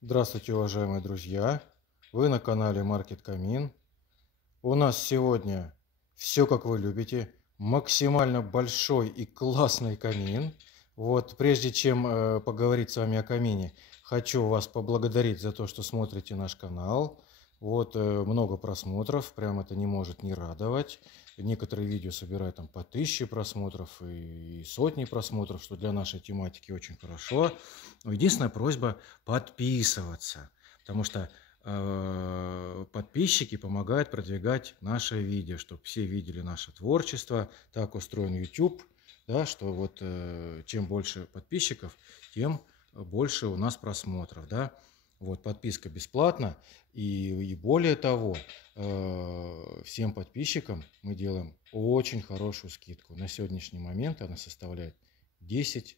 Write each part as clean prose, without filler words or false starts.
Здравствуйте, уважаемые друзья! Вы на канале Маркет Камин. У нас сегодня все, как вы любите, максимально большой и классный камин. Вот, прежде чем поговорить с вами о камине, хочу вас поблагодарить за то, что смотрите наш канал. Вот, много просмотров, прям это не может не радовать. Некоторые видео собирают там по 1000 просмотров и сотни просмотров, что для нашей тематики очень хорошо. Но единственная просьба подписываться, потому что подписчики помогают продвигать наше видео, чтобы все видели наше творчество. Так устроен YouTube, да, что вот чем больше подписчиков, тем больше у нас просмотров, да. Вот, подписка бесплатна, и более того, всем подписчикам мы делаем очень хорошую скидку. На сегодняшний момент она составляет 10%.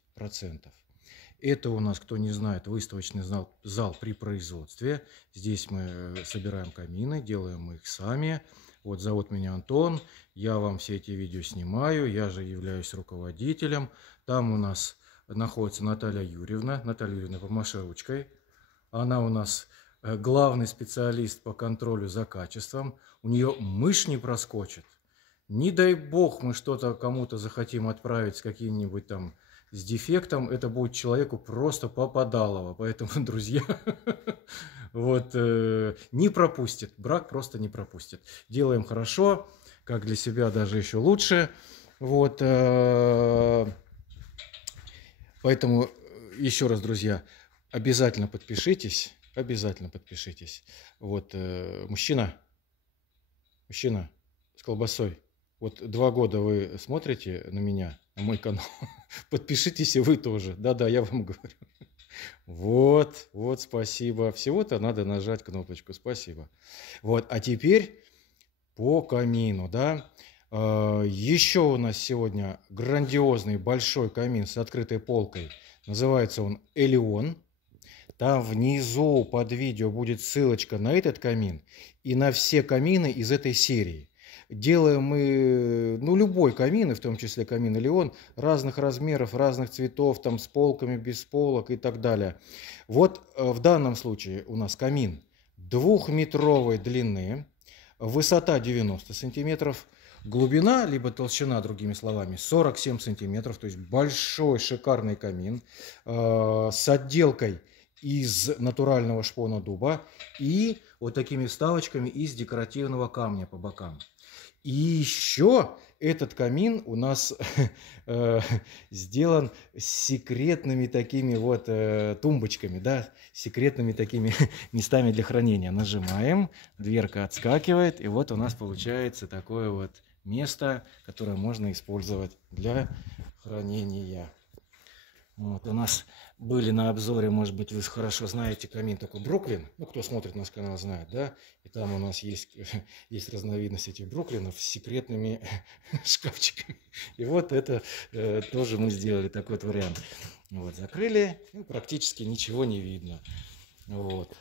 Это у нас, кто не знает, выставочный зал при производстве. Здесь мы собираем камины, делаем мы их сами. Вот, зовут меня Антон, я вам все эти видео снимаю, я же являюсь руководителем. Там у нас находится Наталья Юрьевна. Наталья Юрьевна, помаши ручкой. Она у нас главный специалист по контролю за качеством. У нее мышь не проскочит. Не дай бог мы что-то кому-то захотим отправить с каким-нибудь там с дефектом, это будет человеку просто попадалово. Поэтому, друзья, вот не пропустит, брак просто не пропустит. Делаем хорошо, как для себя даже еще лучше. Вот, поэтому еще раз, друзья, обязательно подпишитесь, обязательно подпишитесь. Вот, мужчина с колбасой. Вот 2 года вы смотрите на меня, на мой канал. Подпишитесь и вы тоже. Да-да, я вам говорю. Вот, спасибо. Всего-то надо нажать кнопочку. Спасибо. Вот, а теперь по камину, да. Еще у нас сегодня грандиозный большой камин с открытой полкой. Называется он Элеон. Там внизу под видео будет ссылочка на этот камин и на все камины из этой серии. Делаем мы, любой камин, и в том числе камин Элеон, разных размеров, разных цветов, там с полками, без полок и так далее. Вот в данном случае у нас камин 2-метровой длины, высота 90 сантиметров, глубина, либо толщина, другими словами, 47 сантиметров, то есть большой шикарный камин с отделкой из натурального шпона дуба и вот такими вставочками из декоративного камня по бокам. И еще этот камин у нас сделан с секретными такими вот тумбочками, да, секретными такими местами для хранения. Нажимаем, дверка отскакивает, и вот у нас получается такое вот место, которое можно использовать для хранения. Вот, у нас были на обзоре, может быть, вы хорошо знаете камин такой Бруклин. Кто смотрит наш канал, знает, да? И там у нас есть разновидность этих Бруклинов с секретными шкафчиками. И вот это тоже мы сделали, такой вот вариант. Вот, закрыли, практически ничего не видно. Вот.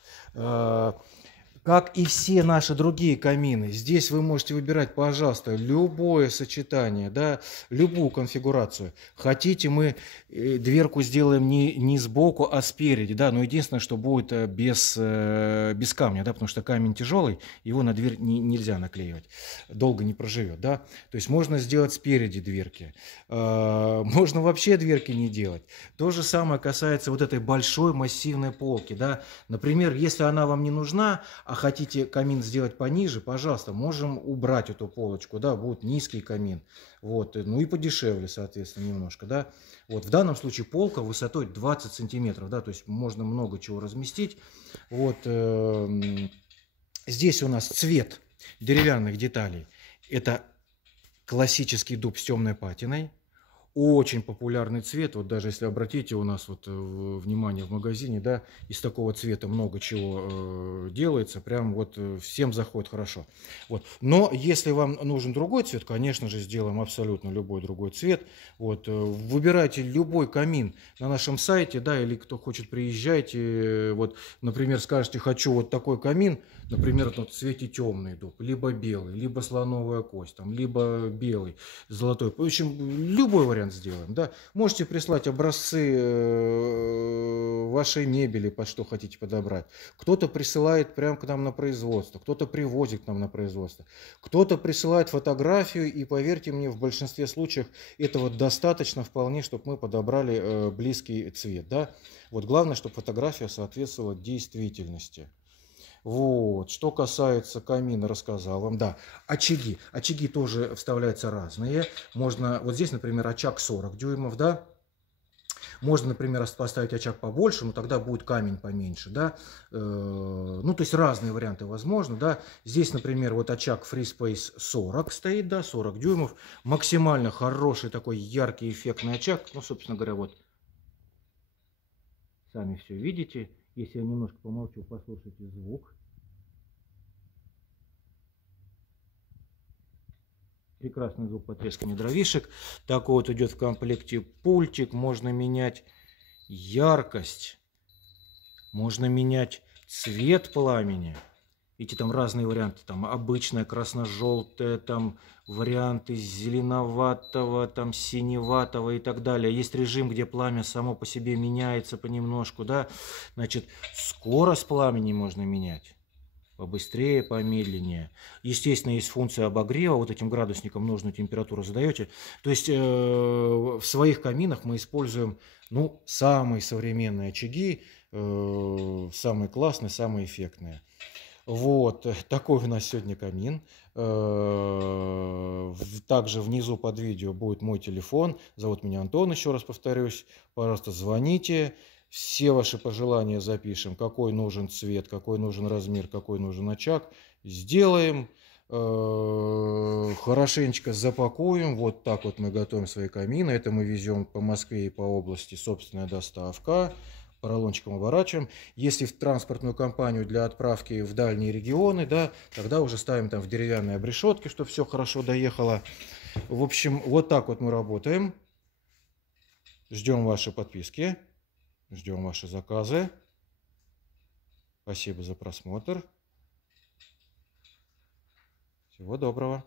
Как и все наши другие камины, здесь вы можете выбирать, пожалуйста, любое сочетание, да, любую конфигурацию. Хотите, мы дверку сделаем не сбоку, а спереди, да, но единственное, что будет без камня, да, потому что камень тяжелый, его на дверь нельзя наклеивать, долго не проживет, да. То есть можно сделать спереди дверки, можно вообще дверки не делать. То же самое касается вот этой большой массивной полки, да. Например, если она вам не нужна, а хотите камин сделать пониже, пожалуйста, можем убрать эту полочку, да, будет низкий камин, вот, и подешевле, соответственно, немножко, да. Вот, в данном случае полка высотой 20 сантиметров, да, то есть можно много чего разместить. Вот, здесь у нас цвет деревянных деталей, это классический дуб с темной патиной. Очень популярный цвет, вот даже если обратите у нас вот внимание в магазине, да, из такого цвета много чего делается, прям вот всем заходит хорошо. Вот. Но если вам нужен другой цвет, конечно же, сделаем абсолютно любой другой цвет. Вот. Выбирайте любой камин на нашем сайте, да, или кто хочет, приезжайте, вот, например, скажете, хочу вот такой камин, например, в цвете темный дуб, либо белый, либо слоновая кость, там, либо белый, золотой, в общем, любой вариант вариант сделаем. Да? Можете прислать образцы вашей мебели, под что хотите подобрать. Кто-то присылает прямо к нам на производство, кто-то привозит к нам на производство, кто-то присылает фотографию, и поверьте мне, в большинстве случаев этого достаточно вполне, чтобы мы подобрали близкий цвет. Да? Вот главное, чтобы фотография соответствовала действительности. Вот. Что касается камина, рассказал вам. Да, очаги. Очаги тоже вставляются разные. Можно, вот здесь, например, очаг 40 дюймов, да. Можно, например, поставить очаг побольше, но тогда будет камень поменьше, да. Ну, то есть разные варианты возможны, да. Здесь, например, вот очаг FreeSpace 40 стоит, да, 40 дюймов. Максимально хороший такой яркий эффектный очаг. Ну, собственно говоря, вот сами все видите. Если я немножко помолчу, послушайте звук. Прекрасный звук потрескивания дровишек. Такой вот идет в комплекте пультик. Можно менять яркость. Можно менять цвет пламени. Видите, там разные варианты. Там обычное, красно-желтое, там варианты зеленоватого, там синеватого и так далее. Есть режим, где пламя само по себе меняется понемножку, да. Значит, скорость пламени можно менять. Побыстрее, помедленнее. Естественно, есть функция обогрева. Вот этим градусником нужную температуру задаете. То есть в своих каминах мы используем, ну, самые современные очаги, самые классные, самые эффектные. Вот, такой у нас сегодня камин. Также внизу под видео будет мой телефон. Зовут меня Антон, еще раз повторюсь. Пожалуйста, звоните. Все ваши пожелания запишем. Какой нужен цвет, какой нужен размер, какой нужен очаг. Сделаем. Хорошенечко запакуем. Вот так вот мы готовим свои камины. Это мы везем по Москве и по области. Собственная доставка. Поролончиком оборачиваем. Если в транспортную компанию для отправки в дальние регионы, да, тогда уже ставим там в деревянные обрешетки, чтобы все хорошо доехало. В общем, вот так вот мы работаем. Ждем ваши подписки, ждем ваши заказы. Спасибо за просмотр. Всего доброго.